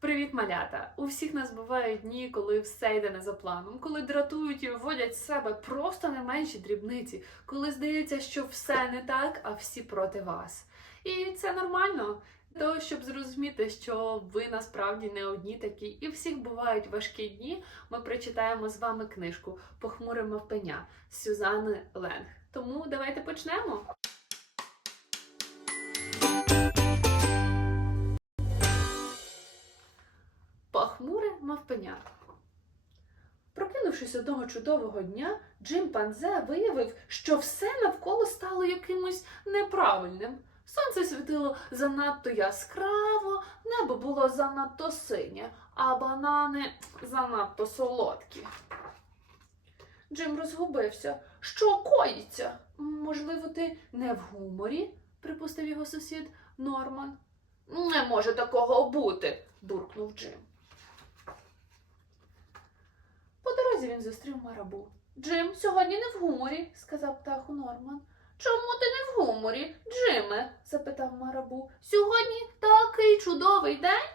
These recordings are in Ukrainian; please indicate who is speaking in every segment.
Speaker 1: Привіт, малята! У всіх нас бувають дні, коли все йде не за планом, коли дратують і виводять з себе просто не менші дрібниці, коли здається, що все не так, а всі проти вас. І це нормально. Того, щоб зрозуміти, що ви насправді не одні такі, і всіх бувають важкі дні, ми прочитаємо з вами книжку Похмуре мавпеня Сюзанни Ленг. Тому давайте почнемо. Похмуре мавпеня. Прокинувшись одного чудового дня, Джим Панзе виявив, що все навколо стало якимось неправильним. Сонце світило занадто яскраво, небо було занадто синє, а банани занадто солодкі. Джим розгубився. Що коїться? Можливо, ти не в гуморі? припустив його сусід Норман. Не може такого бути, буркнув Джим. Дорозі він зустрів марабу. Джим, сьогодні не в гуморі, сказав птаху Норман. Чому ти не в гуморі, Джиме? запитав марабу. Сьогодні такий чудовий день.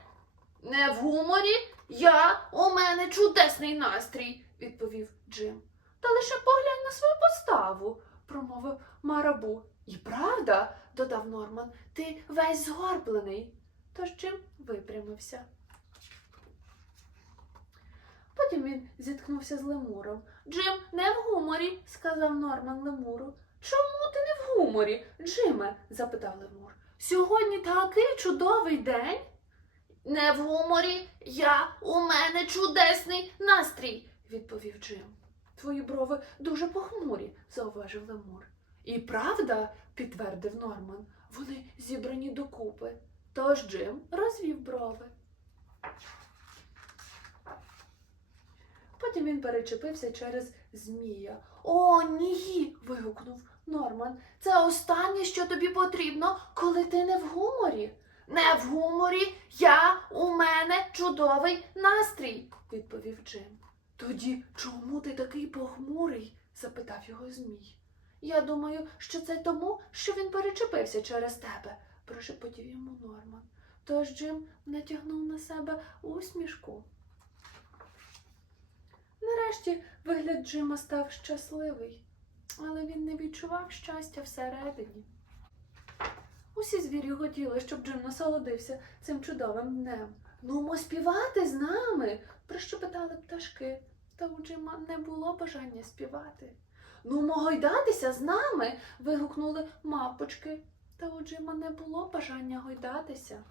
Speaker 1: Не в гуморі? Я у мене чудесний настрій, відповів Джим. Та лише поглянь на свою поставу, промовив марабу. І правда, додав Норман, ти весь згорблений. Тож Джим випрямився. Потім він зіткнувся з лемуром. Джим, не в гуморі, сказав Норман лемуру. Чому ти не в гуморі, Джиме? запитав лемур. Сьогодні такий чудовий день. Не в гуморі, я у мене чудесний настрій, відповів Джим. Твої брови дуже похмурі, зауважив лемур. І правда, підтвердив Норман, вони зібрані докупи. Тож Джим розвів брови. Потім він перечепився через змія. О, ні. вигукнув Норман. Це останнє, що тобі потрібно, коли ти не в гуморі. Не в гуморі, я у мене чудовий настрій, відповів Джим. Тоді чому ти такий похмурий? запитав його змій. Я думаю, що це тому, що він перечепився через тебе, прошепотів йому Норман. Тож Джим натягнув на себе усмішку. Нарешті вигляд Джима став щасливий, але він не відчував щастя всередині. Усі звірі хотіли, щоб Джим насолодився цим чудовим днем. Нумо співати з нами, прищепетали пташки, та у Джима не було бажання співати. Нумо гойдатися з нами. вигукнули мавпочки, та у Джима не було бажання гойдатися.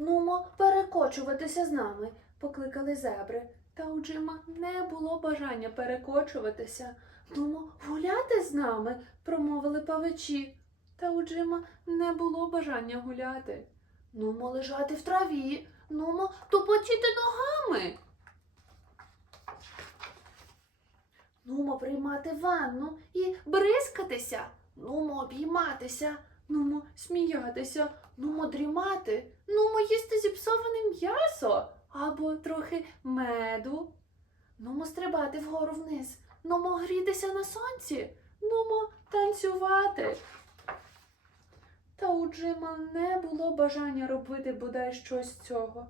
Speaker 1: Нумо перекочуватися з нами, покликали зебри. Та у Джима не було бажання перекочуватися. Нумо гуляти з нами, промовили павичі. Та у Джима не було бажання гуляти. Нумо лежати в траві, нумо тупотіти ногами. Нумо приймати ванну і бризкатися, нумо обійматися, нумо сміятися, нумо дрімати, нумо їсти зіпсоване м'ясо або трохи меду. Нумо стрибати вгору вниз, нумо грітися на сонці, нумо танцювати. Та у Джима не було бажання робити бодай щось цього.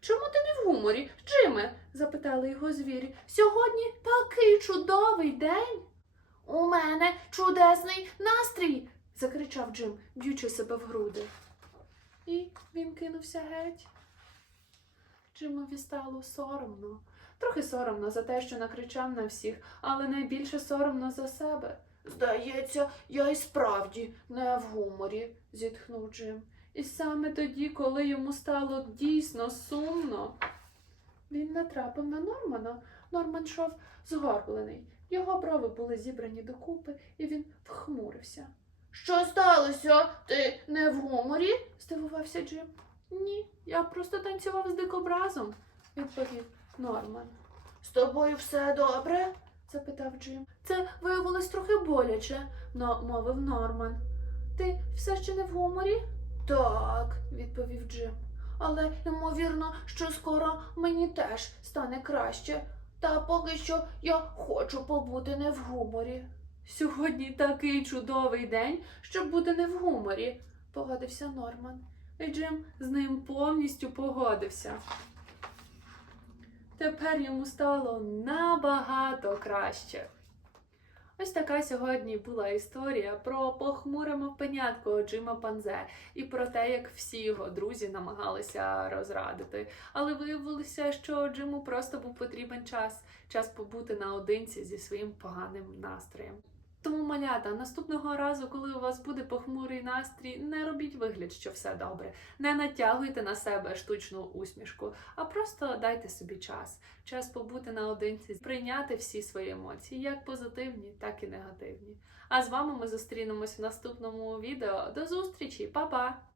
Speaker 1: Чому ти не в гуморі, Джиме? запитали його звірі. Сьогодні такий чудовий день. У мене чудесний настрій. Закричав Джим, б'ючи себе в груди. І він кинувся геть. Джимові стало соромно. Трохи соромно за те, що накричав на всіх, але найбільше соромно за себе. Здається, я й справді не в гуморі, зітхнув Джим. І саме тоді, коли йому стало дійсно сумно, він натрапив на Нормана. Норман йшов згорблений. Його брови були зібрані докупи, і він вхмурився. Що сталося? Ти не в гуморі? здивувався Джим. Ні, я просто танцював з дикобразом, відповів Норман. З тобою все добре? запитав Джим. Це виявилось трохи боляче, но мовив Норман. Ти все ще не в гуморі? Так, відповів Джим. Але ймовірно, що скоро мені теж стане краще. Та поки що я хочу побути не в гуморі. Сьогодні такий чудовий день, щоб бути не в гуморі, погодився Норман. І Джим з ним повністю погодився. Тепер йому стало набагато краще. Ось така сьогодні була історія про похмуре мавпенятко Джима Панзе і про те, як всі його друзі намагалися розрадити. Але виявилося, що Джиму просто був потрібен час, час побути наодинці зі своїм поганим настроєм. Тому, малята, наступного разу, коли у вас буде похмурий настрій, не робіть вигляд, що все добре. Не натягуйте на себе штучну усмішку, а просто дайте собі час. Час побути наодинці, прийняти всі свої емоції, як позитивні, так і негативні. А з вами ми зустрінемось в наступному відео. До зустрічі, Па-па!